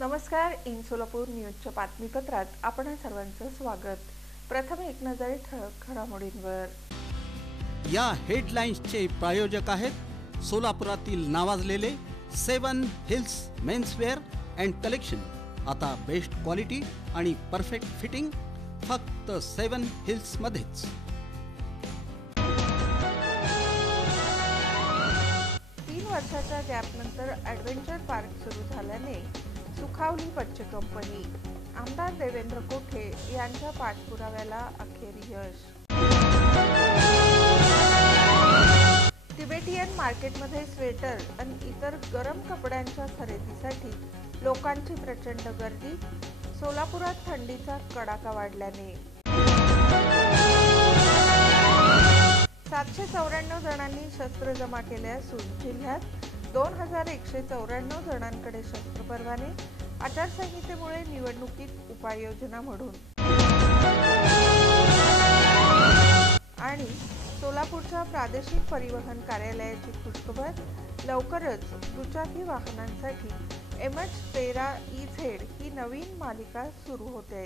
नमस्कार. इन सोलापूर न्यूजच्या बातमीपत्रात आपण सर्वांचं स्वागत. प्रथम एक नजर ठळक घडामोडींवर. या हेडलाईन्सचे प्रायोजक आहेत सोलापुरातील नावाजलेले 7 हिल्स मेन्सवेअर अँड कलेक्शन. आता बेस्ट क्वालिटी आणि परफेक्ट फिटिंग फक्त 7 हिल्स मध्येच. वर्षाच्या गॅपनंतर ॲडव्हेंचर पार्क सुरू झाल्याने सुखावली बच्चे कंपनी. आमदार देवेंद्र कोठे यांच्या पाठपुराव्याला अखेर यश. तिबेटियन मार्केटमध्ये स्वेटर आणि इतर गरम कपड्यांच्या खरेदीसाठी लोकांची प्रचंड गर्दी. सोलापुरात थंडीचा कडाका वाढल्याने 794 जणांनी शस्त्र जमा केले असून जिल्ह्यात 2194 जणांकडे शस्त्र परवाने. आचारसंहितेमुळे निवडणुकीत उपाययोजना म्हणून. आणि सोलापूरच्या प्रादेशिक परिवहन कार्यालयाची खुशखबर. लवकरच दुचाकी वाहनांसाठी MH13EZ ही नवीन मालिका सुरू होते.